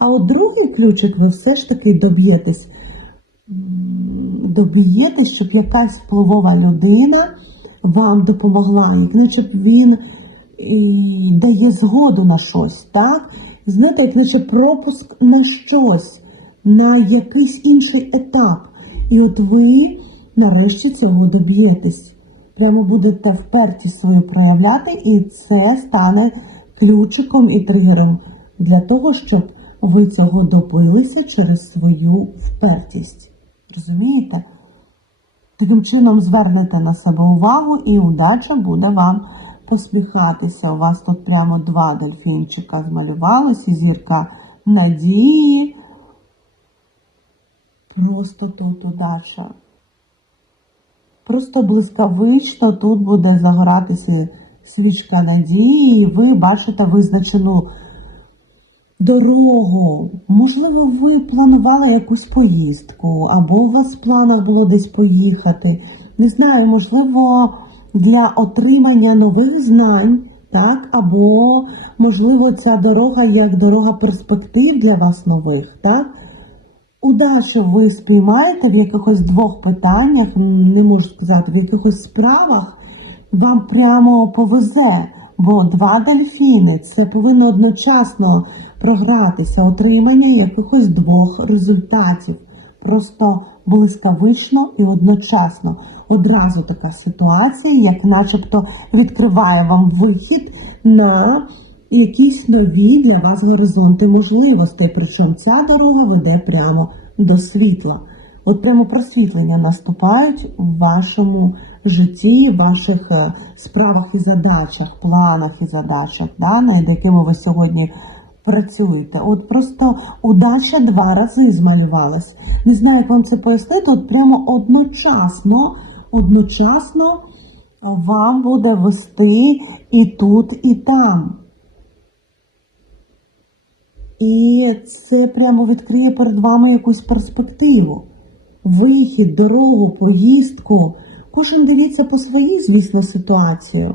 А от другий ключик ви все ж таки доб'єтесь. Доб'єтесь, щоб якась впливова людина вам допомогла, як наче він дає згоду на щось, так? Знаєте, як наче пропуск на щось, на якийсь інший етап. І от ви нарешті цього доб'єтесь. Прямо будете впертість свою проявляти, і це стане ключиком і тригером для того, щоб ви цього добилися через свою впертість. Розумієте? Таким чином звернете на себе увагу, і удача буде вам посміхатися. У вас тут прямо два дельфінчика змалювалися, зірка надії. Просто тут удача. Просто блискавично тут буде загоратися свічка надії, і ви бачите визначену дорогу. Можливо, ви планували якусь поїздку, або у вас в планах було десь поїхати. Не знаю, можливо, для отримання нових знань, так, або, можливо, ця дорога як дорога перспектив для вас нових, так? Удачу ви спіймаєте в якихось двох питаннях, не можу сказати, в якихось справах вам прямо повезе, бо два дельфіни це повинно одночасно програтися, отримання якихось двох результатів. Просто блискавично і одночасно. Одразу така ситуація, як начебто відкриває вам вихід на якісь нові для вас горизонти можливостей. Причому ця дорога веде прямо до світла. От прямо просвітлення наступають в вашому житті, в ваших е, справах і задачах, планах і задачах, да, над якими ви сьогодні працюєте. От просто удача два рази змалювалась. Не знаю, як вам це пояснити. От прямо одночасно, одночасно вам буде вести і тут, і там. І це прямо відкриє перед вами якусь перспективу. Вихід, дорогу, поїздку. Кожен дивіться по своїй, звісно, ситуацію.